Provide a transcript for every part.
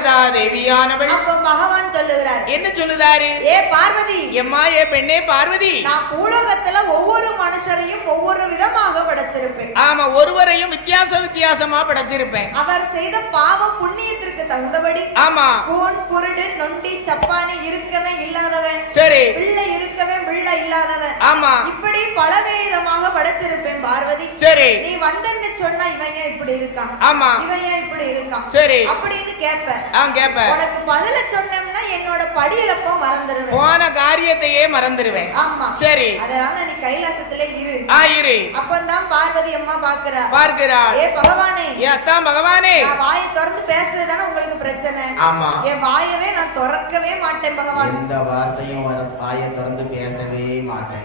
பார்வதா தேவியானவள். அப்ப பகவான் சொல்லுகிறார் என்ன சொல்லுதாரு? ஏ பார்வதி எம்மா ஏ பெண்ணே பார்வதி. நான் பூலோகத்துல ஒவ்வொரு மனுஷரையும் ஒவ்வொரு விதமாக படைச்சிருப்பேன். ஆமா ஒருவரையும் வித்தியாச வித்தியாசமா படைச்சிருப்பேன். அவர் செய்த பாவ புண்ணியத்திற்கு தகுந்தபடி ஆமா. கூன் குருடு நொண்டி சப்பானி இருக்கவே இல்லாதவன். சரி. பிள்ளை இருக்கவே பிள்ளை இல்லாதவன். ஆமா. இப்படி பலவிதமாக படைச்சிருப்பேன் பார்வதி. சரி. நீ வந்தன்னு சொன்னா இவன் ஏன் இப்படி இருக்கான்? ஆமா. இவன் ஏன் இப்படி இருக்கான்? சரி. அப்படின்னு கேட்ப ஆ கேப்ப உனக்கு பதில சொன்னோம்னா என்னோட படியிலப்ப மறந்துடுவேன் போன காரியத்தையே மறந்துடுவேன் ஆமா. சரி. அதனால நீ கைலாசத்துல இரு. ஆயிரு அப்பந்தான் பார்வதி அம்மா பாக்குறா பார்க்கிறாள் ஏ பகவானே. ஏ அத்தான் பகவானே. நான் வாயை திறந்து பேசுறது தானே உங்களுக்கு பிரச்சனை. ஆமா. என் வாயவே நான் திறக்கவே மாட்டேன் பகவான். எந்த வார்த்தையும் வர வாயை திறந்து பேசவே மாட்டேன்.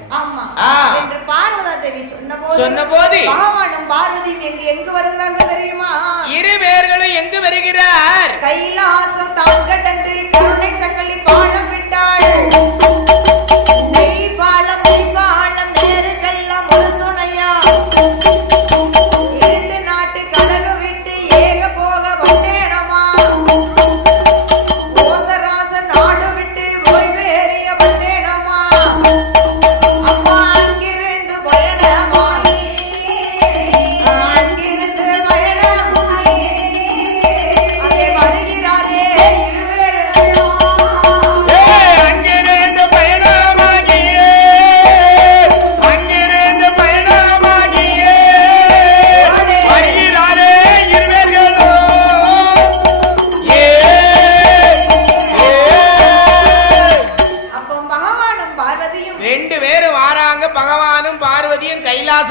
என்று பார்வதா தேவி சொன்ன சொன்னபோது பகவானும் பார்வதியும் எங்க எங்க வருகிறார்கள் தெரியுமா? இரு பேர்களும் எங்கு வருகிறார்? கைலாசம் தான் கடந்து கருணை சங்கலி பாலம் விட்டாள்.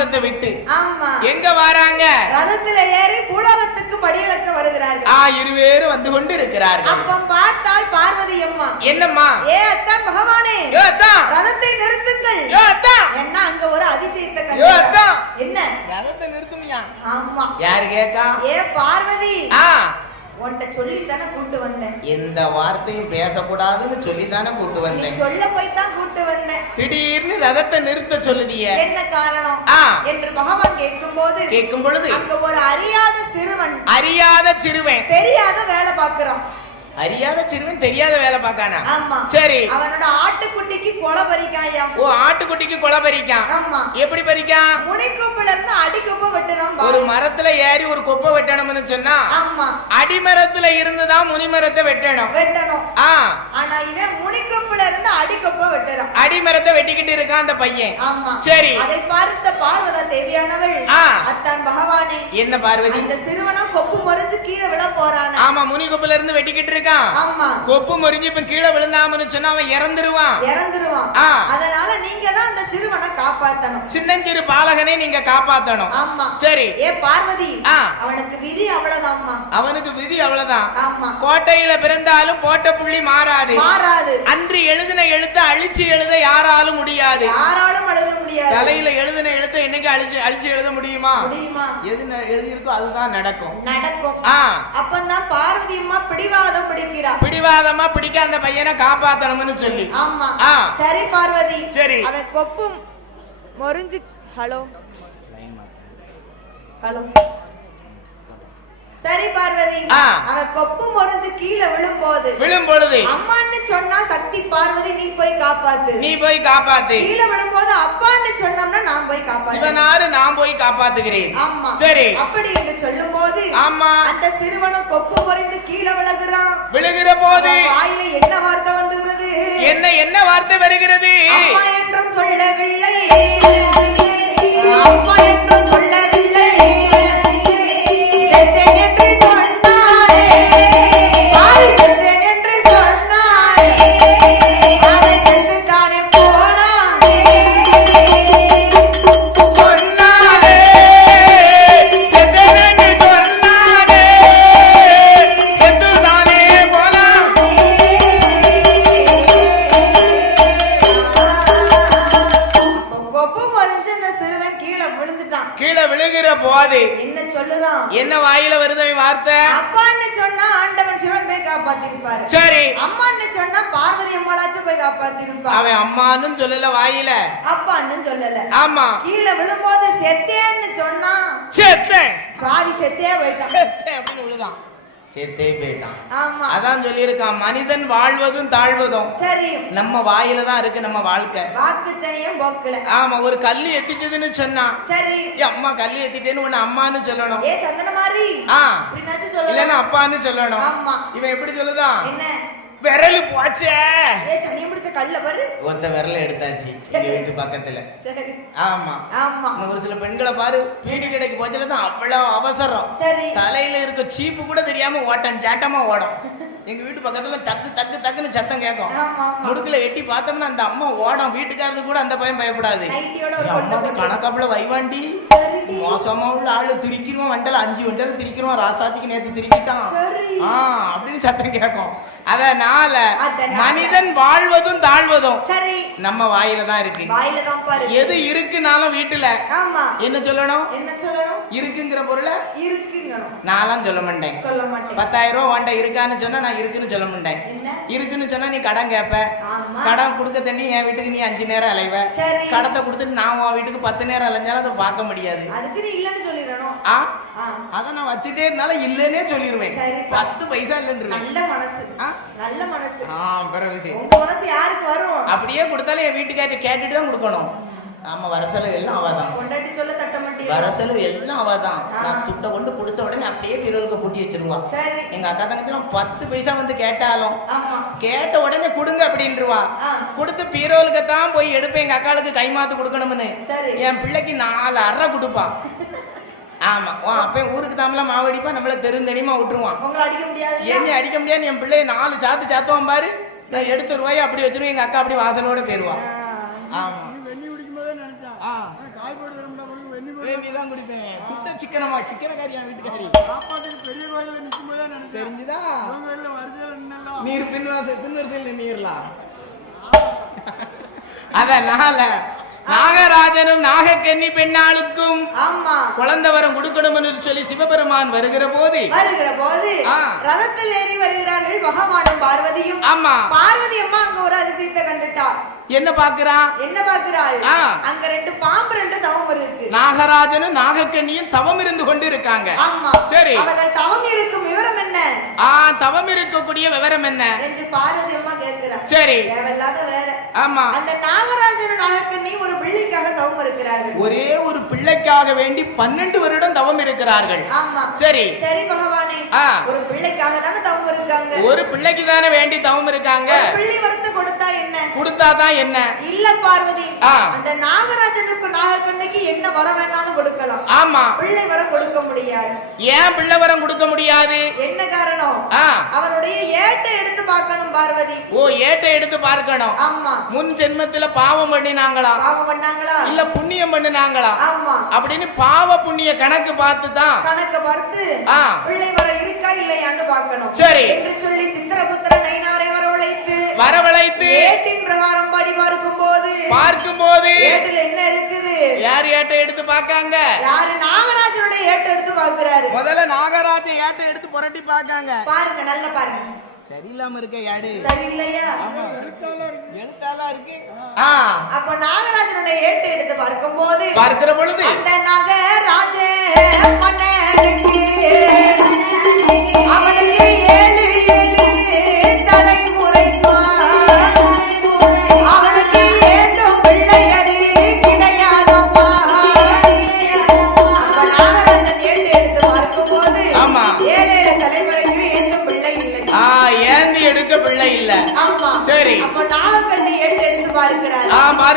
கைலாசத்தை விட்டு. ஆமா. எங்க வாராங்க? ரதத்துல ஏறி பூலோகத்துக்கு படியிழக்க வருகிறார்கள். ஆ இருவேரும் வந்து கொண்டு இருக்கிறார்கள் அப்போ பார்த்தால் பார்வதி அம்மா என்னம்மா? ஏ அத்தான் பகவானே. யோ அத்தான். ரதத்தை நிறுத்துங்கள். யோ அத்தான். என்ன அங்க ஒரு அதிசயத்தை யோ கண்டார். அத்தான். என்ன? ரதத்தை நிறுத்துமியா? ஆமா. யாரு கேக்கா ஏ பார்வதி. ஆ. உன்கிட்ட சொல்லித்தானே கூட்டு வந்தேன். எந்த வார்த்தையும் பேசக்கூடாதுன்னு சொல்லி தானே கூட்டு வந்தேன். சொல்ல போய் தான் கூட்டு வந்தேன். திடீர்னு ரதத்தை நிறுத்த சொல்லுதிய. என்ன காரணம். என்று பகவான் கேட்கும் போது கேட்கும் பொழுது அங்க ஒரு அறியாத சிறுவன் அறியாத சிறுவன். தெரியாத வேலை பார்க்கிறான். அறியாத சிறுவன் தெரியாத வேலை பார்க்கானா? ஆமா. சரி. அவனோட ஆட்டுக்குட்டிக்கு கொலை பறிக்காயா? ஓ ஆட்டுக்குட்டிக்கு கொலை பறிக்கான்? ஆமா. எப்படி பறிக்கான்? முனிக்கொப்புல இருந்து அடிக்கொப்ப வெட்டுறான் ஒரு. மரத்துல ஏறி ஒரு கொப்பை வெட்டணும்னு சொன்னா ஆமா. அடிமரத்துல இருந்துதான் முனிமரத்தை வெட்டணும். வெட்டணும். ஆ. ஆனா இவன் முனிக்கொப்புல இருந்து அடிக்கொப்ப வெட்டுறான். அடிமரத்தை வெட்டிக்கிட்டு இருக்கான் அந்த பையன். ஆமா. சரி. அதை பார்த்த பார்வதா தேவியானவள். அத்தான் பகவானே என்ன பார்வதி? அந்த சிறுவனும் கொப்பு முறிஞ்சு கீழே விழ போறான? ஆமா முனி கொப்புல இருந்து வெட்டிக்கிட்டு இருக்கான். கொப்பு முறிஞ்சு இப்ப கீழே விழுந்தாமன்னு சொன்னா அவன் இறந்துருவான். இறந்துருவான். அதனால நீங்க தான் அந்த சிறுவனை காப்பாத்தணும். சின்னஞ்சிறு பாலகனை நீங்க காப்பாத்தணும். ஆமா. சரி. ஏ பார்வதி. அவனுக்கு விதி அவ்வளவுதான்மா அவனுக்கு விதி அவ்வளவுதான். ஆமா. கோட்டையில பிறந்தாலும் போட்ட புள்ளி மாறாது. மாறாது. அன்று எழுதின எழுத்த அழிச்சு எழுத யாராலும் முடியாது. யாராலும் எழுத முடியாது. தலையில எழுதின எழுத்த என்னைக்கு அழிச்சு அழிச்சு எழுத முடியுமா? முடியுமா? எது எழுதியிருக்கோ அதுதான் நடக்கும். நடக்கும். அப்பந்தான் பார்வதி அம்மா பிடிவாதம் பிடிக்கிறா. பிடிவாதமா பிடிக்க அந்த பையனை காப்பாத்தணும்னு சொல்லி. ஆமா. சரி பார்வதி. சரி. அவன் கொப்பும் முறிஞ்சு ஹலோ. ஹலோ. சரி பார்வதி. ஆ. அவன் கொப்பு முறிஞ்சு கீழே விழும்போது விழும் பொழுது அம்மான்னு சொன்னா சக்தி பார்வதி நீ போய் காப்பாத்து. நீ போய் காப்பாத்து. கீழே விழும்போது அப்பான்னு சொன்னோம்னா நான் போய் காப்பாத்து சிவனாரு நான் போய் காப்பாத்துகிறேன். ஆமா. சரி. அப்படி என்று சொல்லும் போது ஆமா. அந்த சிறுவனும் கொப்பு முறிந்து கீழே விழுகிறான். விழுகிற போது வாயில என்ன வார்த்தை வந்துகிறது? என்ன என்ன வார்த்தை வருகிறது? அம்மா என்றும் சொல்லவில்லை. அப்பா என்றும் சொல்லவில்லை. கீழே விழுகிற போது என்ன சொல்லுறான் என்ன வாயில வருது வார்த்தை? அப்பான்னு சொன்னா ஆண்டவன் சிவன் போய் காப்பாத்திருப்பாரு. சரி. அம்மான்னு சொன்னா பார்வதி அம்மாளாச்சும் போய் காப்பாத்திருப்பா. அவன் அம்மான்னு சொல்லல வாயில. அப்பான்னு சொல்லல. ஆமா. கீழே விழும்போது செத்தேன்னு சொன்னா செத்தேன். பாவி செத்தே போயிட்டான். செத்தேன் அப்படின்னு விழுதான். சேத்தே போயிட்டான். ஆமா. அதான் சொல்லியிருக்கான் மனிதன் வாழ்வதும் தாழ்வதும். சரி. நம்ம வாயில தான் இருக்கு நம்ம வாழ்க்கை. வாக்கு சனியும் போக்கல. ஆமா ஒரு கல்லு எத்திச்சதுன்னு சொன்னா சரி. அம்மா கல்லு எத்திட்டேன்னு ஒண்ணு அம்மான்னு சொல்லணும். ஏ சந்தன மாதிரி? ஆ. இல்லன்னா அப்பான்னு சொல்லணும். ஆமா. இவன் எப்படி சொல்லுதான்? என்ன? விரலு போச்சே. ஏ சனியம் பிடிச்ச கல்ல பாரு. ஒத்த விரல எடுத்தாச்சு. எங்க வீட்டு பக்கத்துல. சரி. ஆமா. ஆமா. ஒரு சில பெண்களை பாரு பீடி கடைக்கு போச்சல தான் அவ்வளவு அவசரம். சரி. தலையில இருக்க சீப்பு கூட தெரியாம ஓட்டம் சாட்டமா ஓடும். எங்க வீட்டு பக்கத்துல தக்கு தக்கு தக்குன்னு சத்தம் கேட்கும். முடுக்குல எட்டி பார்த்தோம்னா அந்த அம்மா ஓடும். வீட்டுக்காரது கூட அந்த பையன் பயப்படாது. போட்டு. கணக்காப்புல வைவாண்டி. மோசமா உள்ள ஆளு திரிக்கிறோம் வண்டல அஞ்சு வண்டல திரிக்கிறோம் ராசாத்திக்கு நேத்து திரிக்கிட்டான். ஆ அப்படின்னு சத்தம் கேட்கும். அதனால. மனிதன் வாழ்வதும் தாழ்வதும் சரி. நம்ம வாயில தான் இருக்கு. எது இருக்குனாலும் வீட்டுல. என்ன சொல்லணும்? என்ன சொல்லணும்? இருக்குங்கிற பொருளை இருக்குங்கணும். நான்லாம் சொல்ல மாட்டேன். சொல்ல மாட்டேன். பத்தாயிரம் ரூபா உன்ட இருக்கான்னு சொன்னா நான் இருக்குன்னு சொல்ல மாட்டேன். இருக்குன்னு சொன்னா நீ கடன் கேட்ப கடன் கொடுக்க தண்ணி என் வீட்டுக்கு நீ அஞ்சு நேரம் அலைவ. கடத்தை கொடுத்துட்டு நான் உன் வீட்டுக்கு பத்து நேரம் அலைஞ்சாலும் அதை பார்க்க முடியாது. அதுக்கு நீ இல்லன்னு சொல்லிடணும். ஆ? அதை நான் வச்சுட்டே இருந்தாலும் இல்லைன்னே சொல்லிடுவேன் சரி. பத்து பைசா இல்லைன்னு நல்ல மனசு? நல்ல மனசு. ஆ. உங்க மனசு யாருக்கு வரும்? அப்படியே கொடுத்தாலும் என் வீட்டுக்கார்ட்ட கேட்டுட்டு தான் கொடுக்கணும். ஆமா வர செலவு எல்லாம் அவதான். கொண்டாட்டி சொல்ல தட்ட மாட்டீங்க வர செலவு எல்லாம் அவதான். நான் துட்டை கொண்டு கொடுத்த உடனே அப்படியே பிறலுக்கு பூட்டி வச்சிருவான் சரி. எங்க அக்கா தங்கச்சிலாம் பத்து பைசா வந்து கேட்டாலும் கேட்ட உடனே கொடுங்க அப்படின்றவா. கொடுத்து பீரோலுக்கு தான் போய் எடுப்பேன் எங்க அக்காளுக்கு கைமாத்து கொடுக்கணும்னு. என் பிள்ளைக்கு நாலு அறை கொடுப்பான் ஆமா உன் அப்பன் ஊருக்கு தாமலாம் மாவு அடிப்பான் நம்மள தெருந்தனியமா விட்டுருவான். உங்களை அடிக்க முடியாது. என்னை அடிக்க முடியாது என் பிள்ளைய நாலு சாத்து சாத்துவான் பாரு. நான் எடுத்து ரூபாய் அப்படி வச்சிருவேன் எங்க அக்கா அப்படி வாசலோட போயிருவா. ஆமா வெண்ணி குடிக்கும் போதே நினைச்சேன் ஆ. ஆனா காய் போட்டு தான் குடிப்பேன். துட்ட சிக்கனமா சிக்கனக்காரி என் வீட்டுக்காரி. சாப்பாட்டுக்கு பெரிய கோயிலில் நிற்கும் போதே நினைச்சேன் தெரிஞ்சுதா நீர் பின்வாசல் பின்வரிசையில் நீர்லாம் அதனால நாகராஜனும் நாகக்கன்னி பெண்ணாளுக்கும் ஆமா. குழந்தை வரம் கொடுக்கணும்னு சொல்லி சிவபெருமான் வருகிற போது வருகிற போது. ரதத்தில் ஏறி வருகிறார்கள் பகவானும் பார்வதியும். ஆமா. பார்வதி அம்மா அங்க ஒரு அதிசயத்தை கண்டுட்டா. என்ன பாக்குறான் என்ன பாக்குறாள். அங்க ரெண்டு பாம்பு ரெண்டு தவம் இருக்கு. நாகராஜனும் நாகக்கண்ணியும் தவம் இருந்து கொண்டு இருக்காங்க ஆமா. சரி. அவர்கள் தவம் இருக்கும் ஆ தவம் இருக்கக்கூடிய விவரம் என்ன? என்று பார்வதி அம்மா கேட்கிறார் சரி. தேவையில்லாத வேலை. ஆமா. அந்த நாகராஜனும் நாகக்கண்ணி ஒரு பிள்ளைக்காக தவம் இருக்கிறார்கள். ஒரே ஒரு பிள்ளைக்காக வேண்டி பன்னெண்டு வருடம் தவம் இருக்கிறார்கள். ஆமா. சரி. சரி பகவானே. ஒரு பிள்ளைக்காக தானே தவம் இருக்காங்க. ஒரு பிள்ளைக்கு தானே வேண்டி தவம் இருக்காங்க. பிள்ளை வரத்தை கொடுத்தா என்ன? கொடுத்தா தான் என்ன? இல்ல பார்வதி. அந்த நாகராஜனுக்கு நாகக்கண்ணிக்கு என்ன வர வேணாலும் கொடுக்கலாம். ஆமா. பிள்ளை வர கொடுக்க முடியாது. ஏன் பிள்ளை வரம் கொடுக்க முடியாது? என்ன காரணம்? ஆ. அவருடைய ஏட்டை எடுத்து பார்க்கணும் பார்வதி. ஓ ஏட்டை எடுத்து பார்க்கணும். ஆமா. முன் ஜென்மத்துல பாவம் பண்ணினாங்களா? பாவம் பண்ணாங்களா? இல்ல புண்ணியம் பண்ணினாங்களா? ஆமா. அப்படின்னு பாவ புண்ணிய கணக்கு பார்த்து தான் கணக்க பார்த்து. பிள்ளை வர இருக்கா இல்லையான்னு பார்க்கணும். சரி. என்று சொல்லி சித்திரபுத்திர நைனாரை வரவழைத்து வரவழைத்து ஏட்டின் பிரகாரம் படி பார்க்கும் போது பார்க்கும்போது ஏட்டுல என்ன இருக்குது? யார் ஏட்டை எடுத்து பார்க்காங்க? யாரு? நாகராஜனுடைய ஏட்டை எடுத்து பார்க்கிறாரு. முதல்ல நாகராஜ ஏட்டை எடுத்து புரட்டி பார்க்காங்க. பாருங்க நல்ல பாருங்க. சரியில்லாம இருக்க யாடு சரி இல்லையா ஆமா. எழுத்தாளா இருக்கு. ஆ. அப்ப நாகராஜனுடைய ஏட்டை எடுத்து பார்க்கும் போது பார்க்கிற பொழுது அந்த நாகராஜ மன்னனுக்கு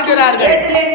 ஆ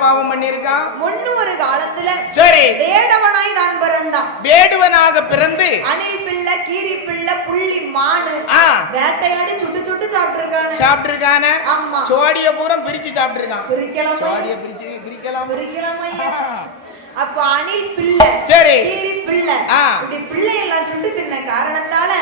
பாவம் பண்ணிருக்கான் முன்னொரு காலத்துல சரி. வேடவனாய் தான் பிறந்தான். வேடுவனாக பிறந்து அணில் பிள்ளை கீரி பிள்ளை புள்ளி மானு வேட்டையாடி சுட்டு சுட்டு சாப்பிட்டு சாப்பிட்டு இருக்கான ஆமா. சோடிய பூரம் பிரிச்சு சாப்பிட்டு இருக்கான் பிரிக்கலாமா? சோடிய பிரிச்சு பிரிக்கலாம். பிரிக்கலாமா? அப்ப அணில் பிள்ளை இப்படி பிள்ளை எல்லாம் சுட்டு தின்ன காரணத்தால.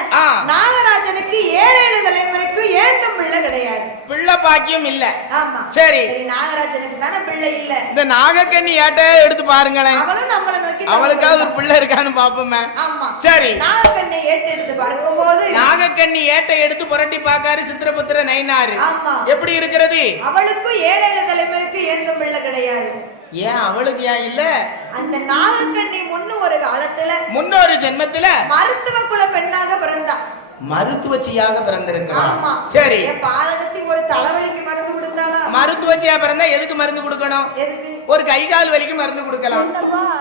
நாகராஜனுக்கு ஏழு ஏழு தலைமுறைக்கும் ஏந்தும் பிள்ளை கிடையாது. பிள்ளை பாக்கியம் இல்ல. ஆமா. சரி. நாகராஜனுக்கு தானே பிள்ளை இல்ல. இந்த நாகக்கண்ணி ஏட்ட எடுத்து பாருங்களேன். அவளும் நம்மள நோக்கி அவளுக்காவது ஒரு பிள்ளை இருக்கான்னு பாப்போமே. ஆமா. சரி. நாகக்கண்ணை ஏட்டு எடுத்து பார்க்கும்போது நாகக்கண்ணி ஏட்டை எடுத்து புரட்டி பாக்காரு சித்திரபுத்திர நைனாரு. ஆமா. எப்படி இருக்கிறது? அவளுக்கும் ஏழு ஏழு தலைமுறைக்கு ஏந்தும் பிள்ளை கிடையாது. ஏன் அவளுக்கு ஏன் இல்ல? அந்த நாகக்கண்ணி முன்னு ஒரு காலத்துல முன்னொரு ஜென்மத்துல மருத்துவ குல பெண்ணாக பிறந்தா. மருத்துவச்சியாக பிறந்திருக்கிறான் ஆமா. சரி. என் பாதகத்தி ஒரு தலைவலிக்கு மருந்து கொடுத்தாளா? மருத்துவச்சியா பிறந்தா எதுக்கு மருந்து கொடுக்கணும்? எதுக்கு? ஒரு கை கால் வலிக்கு மருந்து கொடுக்கலாம்?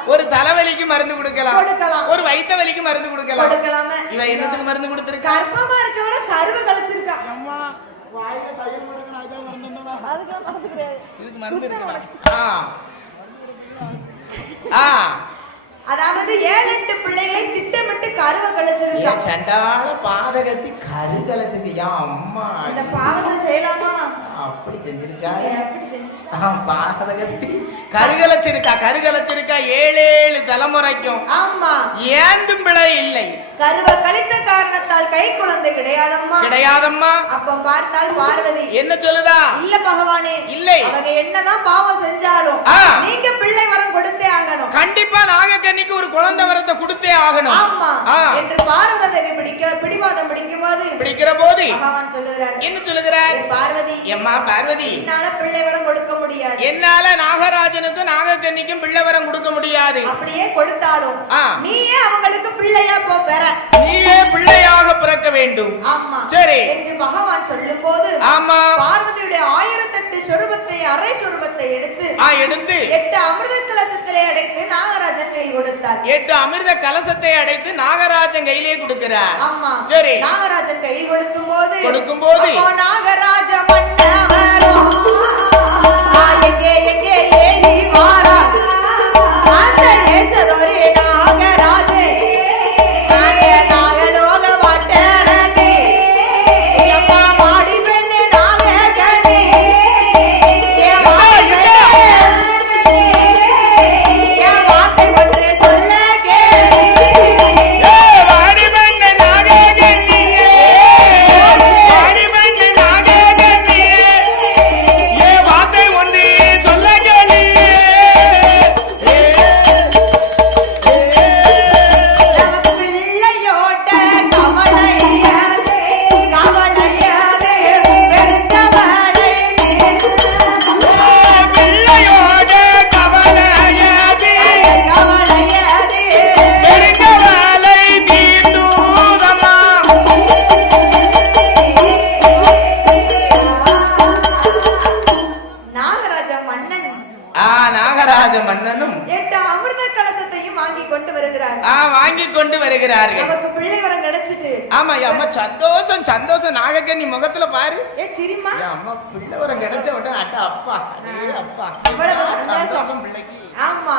ஒரு தலைவலிக்கு மருந்து கொடுக்கலாம். கொடுக்கலாம். ஒரு வயித்த வலிக்கு மருந்து கொடுக்கலாம். கொடுக்கலாமே. இவ என்னத்துக்கு மருந்து கொடுத்திருக்கா? கர்ப்பமா இருக்கவள கருவை கழிச்சிருக்கா. அம்மா வாயில இதான் மறந்துட்டேன்டா. அதுக்கெல்லாம் மருந்து இதுக்கு மருந்து ஆ. அதாவது ஏழு எட்டு பிள்ளைகளை திட்டமிட்டு கருவை கழிச்சிருக்கா சண்டால பாதகத்தி கருகலைச்சுக்கு ஏன் அம்மா. இந்த பாவத்தை செய்யலாமா? அப்படி செஞ்சிருக்கா? அப்படி செஞ்சு? பாதகத்தி கருகலைச்சிருக்கா கருகலைச்சிருக்கா ஏழு ஏழு தலைமுறைக்கும் ஆமா. ஏந்தும் பிழை இல்லை. கருவை கழித்த காரணத்தால் கை குழந்தை கிடையாதம்மா. கிடையாதம்மா. அப்ப பார்த்தால் பார்வதி. என்ன சொல்லுதா? இல்ல பகவானே. இல்லை. அவங்க என்னதான் பாவம் செஞ்சாலும். நீங்க பிள்ளை வரம் கொடுத்தே ஆகணும். கண்டிப்பா நாகக்கன்னிக்கு ஒரு குழந்தை வரத்தை கொடுத்தே ஆகணும். ஆமா. என்று பார்வத தேவி பிடிக்க பிடிவாதம் பிடிக்கும் போது பிடிக்கிற போது பகவான் சொல்லுகிறார். என்ன சொல்லுகிறார்? "ஏ பார்வதி. எம்மா பார்வதி. என்னால பிள்ளை வரம் கொடுக்க முடியாது. என்னால நாகராஜனுக்கும் நாகக்கன்னிக்கும் பிள்ளை வரம் கொடுக்க முடியாது. அப்படியே கொடுத்தாலும். நீயே அவங்களுக்கு பிள்ளையா போ பெற நீயே பிள்ளையாக பிறக்க வேண்டும். ஆமா. சரி. என்று பகவான் சொல்லும் போது ஆமா. பார்வதியுடைய ஆயிரத்தெட்டு சொரூபத்தை அரை சொரூபத்தை எடுத்து ஆ எடுத்து. எட்டு அமிர்த கலசத்திலே அடைத்து நாகராஜன் கை கொடுத்தார். எட்டு அமிர்த கலசத்தை அடைத்து நாகராஜன் கையிலே கொடுக்கிறார். ஆமா. சரி. நாகராஜன் கை கொடுக்கும் போது கொடுக்கும்போது அப்போ நாகராஜ மன்னவரோ எங்கே எங்கே ஏறி வாரா. சந்தோஷம் பிள்ளைக்கு. ஆமா.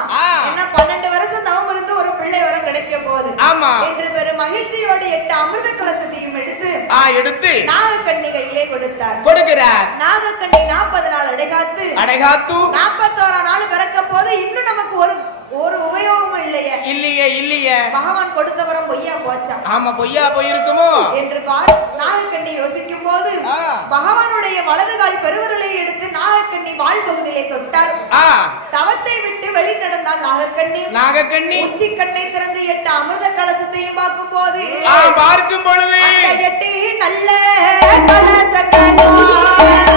என்ன பன்னெண்டு வருஷம் தவம் இருந்து ஒரு பிள்ளை வரம் கிடைக்க போகுது. ஆமா. என்று பெரும் மகிழ்ச்சியோடு எட்டு அமிர்த கலசத்தையும் எடுத்து ஆ எடுத்து நாகக்கண்ணி கையிலே கொடுத்தார். கொடுக்கிறார். நாகக்கண்ணி நாற்பது நாள் அடைகாத்து அடைகாத்து நாற்பத்தோரா நாள் பிறக்க போது இன்னும் நமக்கு ஒரு ஒரு உபயோகமும் இல்லையே. இல்லையே இல்லையே. பகவான் கொடுத்த வரம் பொய்யா போச்சா? ஆமா பொய்யா போயிருக்குமோ? என்று பார் நாகக்கண்ணி யோசிக்கும் போது. பகவானுடைய வலது கால் பெருவிரலை எடுத்து நாகக்கண்ணி வால் பகுதியிலே தொட்டார். தவத்தை விட்டு வெளி நடந்தால் நாகக்கண்ணி. நாகக்கண்ணி. உச்சி கண்ணை திறந்து எட்டு அமிர்த கலசத்தையும் பார்க்கும் போது பார்க்கும் பொழுது. எட்டு நல்ல கலசங்களா.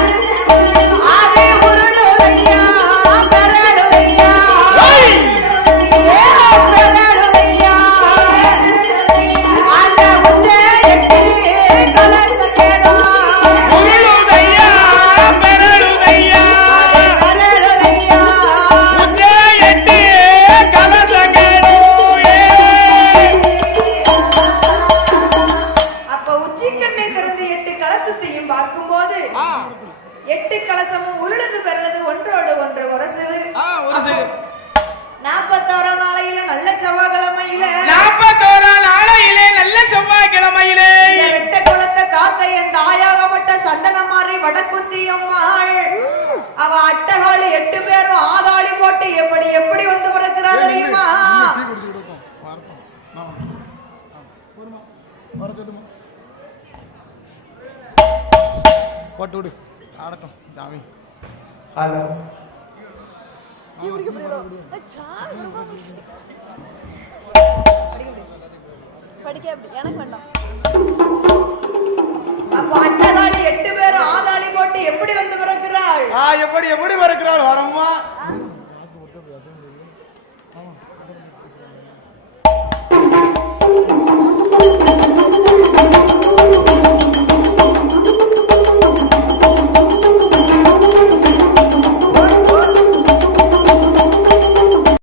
திறந்து எட்டு கலசத்தையும் பார்க்கும்போது எட்டு கலசமும் உருளுது பெறலது ஒன்றோடு ஒன்று உரசுது. நாற்பத்தோராம் நாளையில நல்ல செவ்வாய்க்கிழமையில நாற்பத்தோரா நாளையிலே நல்ல செவ்வாய்க்கிழமையிலே. ரெட்டை குளத்தை காத்த என் தாயாகப்பட்ட சந்தனமாரி வடக்குத்தி அம்மாள். அவ அட்டகாளி எட்டு பேரும் ஆதாளி போட்டு எப்படி எப்படி வந்து பிறக்கிறா தெரியுமா? போட்டு விடு ஆடட்டும் ஜாமி. ஹலோ. படிக்க அப்படி எனக்கு வேண்டாம். அப்ப அட்டகாளி எட்டு பேரும் ஆதாளி போட்டு எப்படி வந்து பிறக்கிறாள்? ஆ எப்படி எப்படி வருகிறாள் வரம்மா